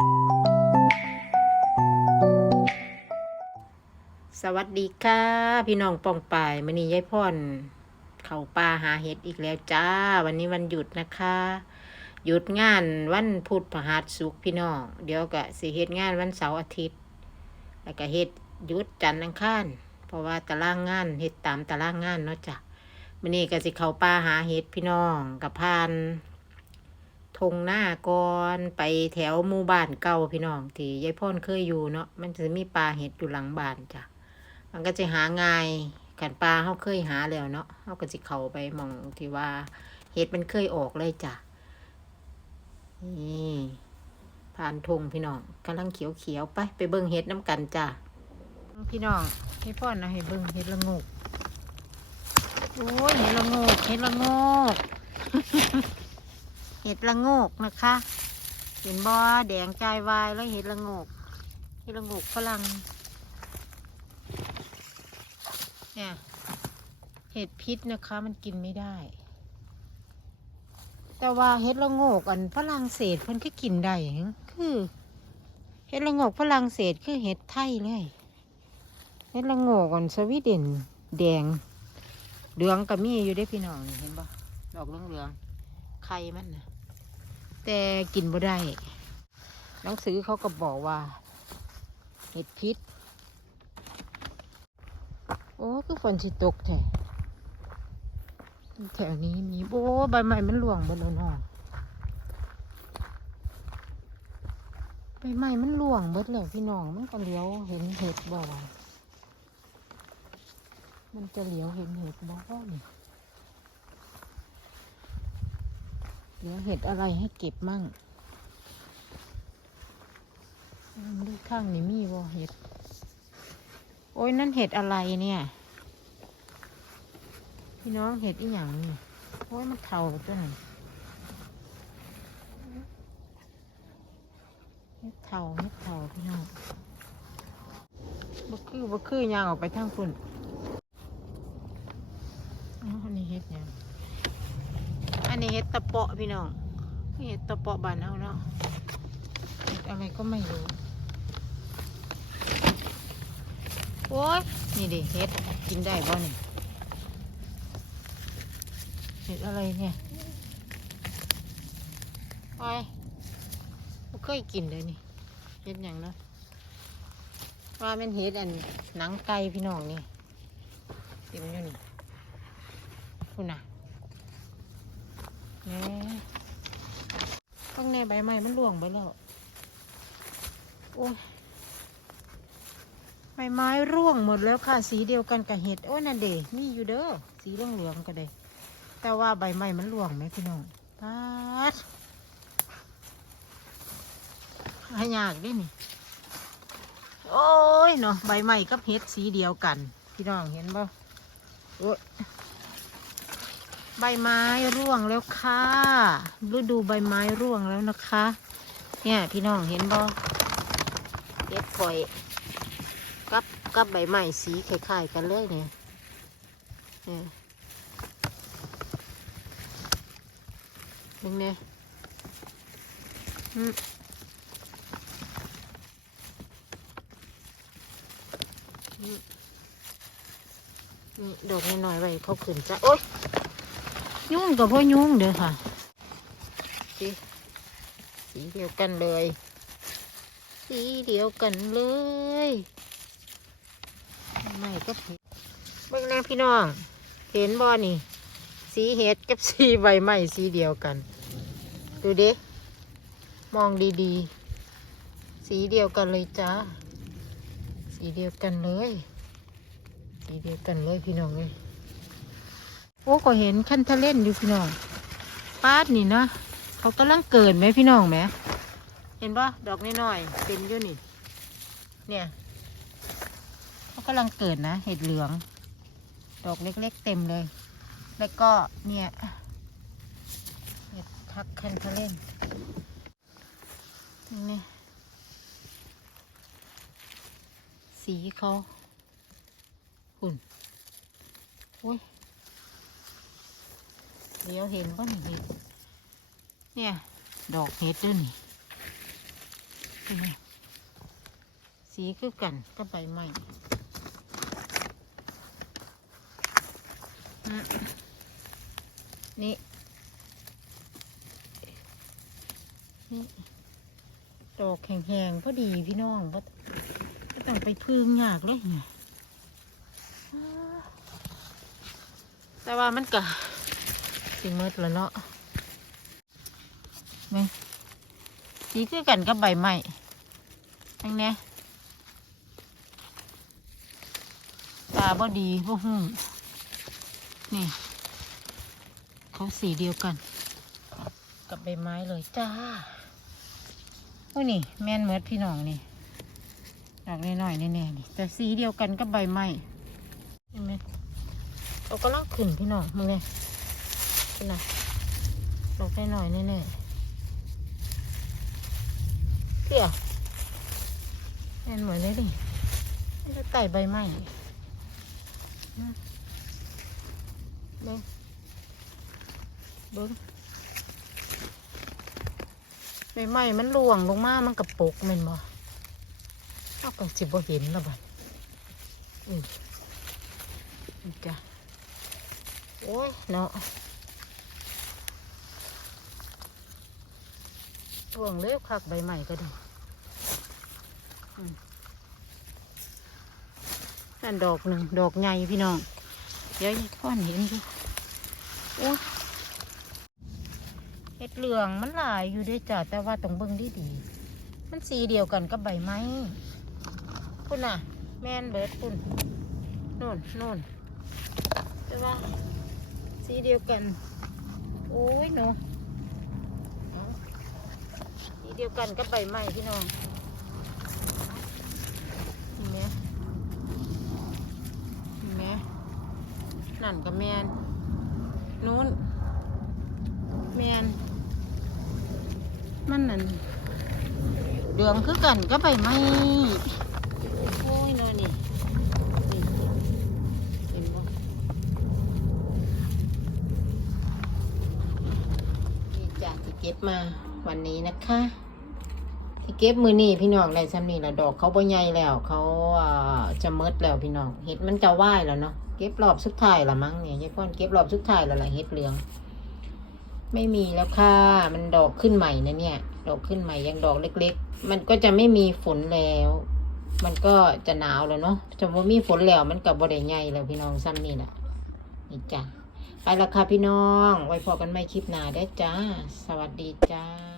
สวัสดีค่ะ พี่น้องปองปายมันนี้ยายพ่อนเขาป่าหาเห็ดอีกแล้วจ้า วันนี้วันหยุดนะคะ หยุดงานวันพุธพฤหัสศุกพี่น้องเดี๋ยวก็สิเฮ็ดงานวันเสาร์อาทิตย์ แล้วก็เฮ็ดหยุดจันทร์อังคารเพราะว่าตารางงานเฮ็ดตามตารางงานเนาะจ้ะมันนี้ก็สิเขาป่าหาเห็ดพี่น้องกับพาน ทงหน้าก่อนไปแถวหมู่บ้านเก่าพี่น้องที่ยายพ่อนเคยอยู่เนาะมันจะมีป่าเห็ดอยู่หลังบ้านจ้ะมันก็จะหาง่ายกันปลาเขาเคยหาแล้วเนาะเขาก็จะเข้าไปมองที่ว่าเห็ดมันเคยออกเลยจ้ะนี่ผ่านทงพี่น้องกำลังเขียวเขียวๆไปไปเบิ่งเห็ดน้ำกันจ้ะพี่น้องให้พ่อนะให้เบิ่งเห็ดละงกโอ้ยเห็ดละงกเห็ดละงก เห็ดละโงกนะคะ เห็นบ่แดงใจวายแล้วเห็ดละโงก เห็ดละโงกฝรั่งเนี่ยเห็ดพิษนะคะมันกินไม่ได้ แต่ว่าเห็ดละโงกอันฝรั่งเศสเพิ่นก็กินได้คือเห็ดละโงกฝรั่งเศสคือเห็ดไทยเลยเห็ดละโงกอันสวีเดนแดงเหลืองก็มีอยู่ได้พี่น้องเห็นปะดอกเหลืองเหลืองๆไข่มันนะ แต่กินบ่ได้หนังสือเขาก็บอกว่า เห็ดพิษ โอ้คือฝนสิตกแถแถวนี้มีโอ้ใบไม้มันหลวงหมดแล้วนาะใบไม้มันหลวงเบิดแล้วพี่น้องมันก็เลี้ยวเห็นเห็ดบ่วะมันจะเลี้ยวเห็นเห็ดบ่นี่ เหลี้ยวเห็ดอะไรให้เก็บมั่งดูข้างนี้มีบ่เห็ด โอ้ยนั่นเห็ดอะไรเนี่ย พี่น้องเห็ดอีหยังนี่โอ้ยมันเท่าตัวไหนเห็ดเท่าเห็ดเท่าพี่น้องบ่คือบ่คือยางออกไปทางฝุ่นอ๋ออันนี้เห็ดหยังอันนี้เห็ด ตะเปาะพี่น้องเห็ดตะเปาะบานเอาเนาะเห็ดอะไรก็ไม่รู้โอ้ยนี่ดิเห็ดกินได้บ่เนี่ยเห็ดอะไรเนี่ยไปบ่เคยกินเลยนี่เห็ดอย่างเนาะว่าเป็นเห็ดอันหนังไก่พี่น้องนี่เต็มอยู่นี่คุณน่ะ แหน่ข้างในใบไม้มันร่วงไปแล้ว โอ้ยใบไม้ร่วงหมดแล้วค่ะ สีเดียวกันกับเห็ด โอ้ยนั่นเดมีอยู่เด้อ สีเหลืองเหลืองๆก็ได้ แต่ว่าใบไม้มันร่วงไหมพี่น้องปาดหายากเดินี่ โอ้ยเนาะใบไม้กับเห็ดสีเดียวกัน พี่น้องเห็นบ่โอ้ย ใบไม้ร่วงแล้วค่ะฤดูใบไม้ร่วงแล้วนะคะ เนี่ยพี่น้องเห็นบ่เห็ดฝอยกับกับใบไม้สีคล้ายๆกันเลยเนี่ยเนี่ยดึงเนี่ยอืมอืมนี่ดอกน้อยๆไว้เขาขึ้นจ้ะโอ๊ย ยุ่งกับพ่อยุ่งเด้อค่ะสีสีเดียวกันเลย สีเดียวกันเลยไม่ก็ผิดเบิ่งน่พี่น้อง เห็นบ่นี่ สีเห็ดกับสีใบไม้สีเดียวกัน ดูดิมองดีๆ สีเดียวกันเลยจ้า สีเดียวกันเลย สีเดียวกันเลยพี่น้องเลย โอ้ก็เห็นขั้นทะเล่นอยู่พี่น้องป้าดนี่นะเขากำลังเกิดไหมพี่น้องไหมเห็นปะดอกน้อยๆเต็มอยู่นี่ เนี่ยเขากำลังเกิดนะเห็ดเหลือง ดอกเล็กๆเต็มเลย แล้วก็เนี่ยเห็ดทักคันทะเล่นนี่สีเขาหุ่นอุ้ย เดี๋ยวเห็นป่ะนี่เห็ดเนี่ย ดอกเห็ดด้วยนี่ห็นไหมสีคือกันก็ใบไม้อืมนี่ นี่ ดอกแข็งๆพอดีพี่น้องก็ก็ต้องไปพึ่งยากเลยเนี่ยแต่ว่ามันก็ สิมืดแล้วเนาะแม่งสีคือกันกับใบไม้ทั้งเนี้ยตาบ่ดีบ่หูนี่ เขาสีเดียวกัน กับใบไม้เลยจ้าโอ้นี่แม่นเมือนพี่น้องนี่ดอกน้อยๆแน่ๆนี่แต่สีเดียวกันกับใบไม้เห็นไหมเราก็ลังขึ้นพี่น้องมึงเนี่ย เป็นไงดอกน้อยแน่ๆเที่ยวแม่นเหมือนเลยดิจะไต่ใบไม้เบิ้งเบิ้งใบไม้มันหลวงลงมา มันกระปกแมันบ่เอาก็สิบ่เห็นและบัดอืมนี่จ้ะโอ้ยเนาะ หลวงเล็วคักใบใหม่ก็ดีนั่นดอกหนึ่งดอกใหญ่พี่น้อง เดี๋ยวพ่อนเห็นดูโอ้ยเห็ดเหลืองมันหลายอยู่ด้วยจ้ะแต่ว่าต้องเบิ่งดีดี มันสีเดียวกันกับใบไม้คุณน่ะ แมนเบิร์ดคุณโน่นโน่นแต่ว่าสีเดียวกัน โอ้ยเนาะ สีเดียวกันกับใบไม้พี่น้องเห็นไหมเห็นไหมนั่นกับแมนนู้นแมนมันนั่นเหลืองคือกันก็ใบไม้โอ้ยเนอนี่นี่เห็นบ่นี่จ้ะที่เก็บมา วันนี้นะคะที่เก็บมือนี่พี่น้องได้ซ้ำนี่ละดอกเขาบ่ใหญ่แล้ว เขาจะเมดแล้วพี่น้องเห็ดมันจะไหวแล้วเนาะเก็บรอบสุดท้ายละมั้งเนี่ยยายพ่อนเก็บรอบสุดท้ายแล้วละเห็ดเหลือง ไม่มีแล้วค่ะ มันดอกขึ้นใหม่นะเนี่ย ดอกขึ้นใหม่ยังดอกเล็ก ๆ มันก็จะไม่มีฝนแล้ว มันก็จะหนาวแล้วเนาะจะว่ามีฝนแล้วมันกับบไดใหญ่แล้วพี่น้องซ้ำนี่แหละนี่จ้ะไปล้วค่ะพี่น้อง ไว้พอกันไม่คลิปหน้าได้จ้า สวัสดีจ้า